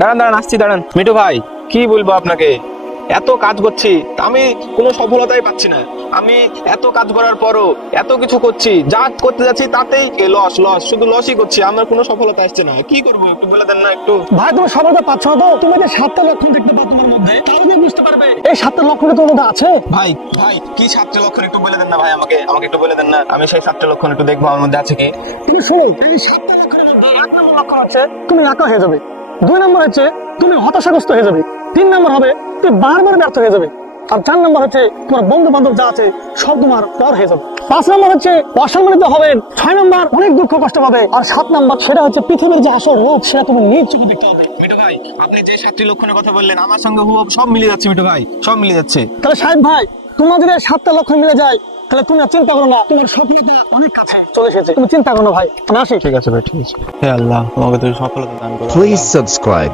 দাঁড়ান দাঁড়ান, আসছি, দাঁড়ান। মিঠু ভাই, কি বলবো আপনাকে, এত কাজ করছি আমি কোনো সফলতাই পাচ্ছি না। আমি এত কাজ করার পরও এত কিছু করছি, যা করতে যাচ্ছি তাতেই লস লস, শুধু লসই করছি, আমার কোনো সফলতা আসছে না। কি করবো একটু বলে দেন না একটু। ভাই তুমি সফলতা পাচ্ছ না তো, তুমি যে 7টা লক্ষণ দেখতে পাও তোমার মধ্যে, তাহলে বুঝতে পারবে এই 7টা লক্ষণ তোমার মধ্যে আছে। ভাই ভাই, কি 7টা লক্ষণ একটু বলে দেন না ভাই, আমাকে আমাকে একটু বলে দেন না, আমি সেই 7টা লক্ষণ একটু দেখবো আমার মধ্যে আছে কি। তুমি শোনো, এই 7টা লক্ষণের মধ্যে 1 নম্বর লক্ষণ হচ্ছে তুমি একা হয়ে যাবে। 2 নম্বর হচ্ছে তুমি হতাশাগ্রস্ত হয়ে যাবে। 3 নম্বর হবে তুমি বারবার ব্যর্থ হয়ে যাবে। আর 4 নম্বর হচ্ছে তোমার বন্ধু বান্ধব যা আছে সব তোমার পর হয়ে যাবে। 5 নম্বর হচ্ছে অসম্মানিত হবে। 6 নম্বর অনেক দুঃখ কষ্ট পাবে। আর 7 নম্বর সেটা হচ্ছে পৃথিবীর যে আসল রূপ সেটা তুমি নিজ চোখে দেখতে হবে। মিঠু ভাই, আপনি যে 7টি লক্ষণের কথা বললেন আমার সঙ্গে হুবহু সব মিলে যাচ্ছে মিঠু ভাই, সব মিলে যাচ্ছে। তাহলে সাহেব ভাই, তোমার যদি 7টা লক্ষণ মিলে যায় তাহলে তুমি আর চিন্তা করো না, তোমার সফলতা অনেক কাছে চলে এসেছে, তুমি চিন্তা করো না ভাই। আমি আসি। ঠিক আছে ভাই, ঠিক আছে। হে আল্লাহ, তোমাকে তুমি সফলতা দান করো। Please subscribe.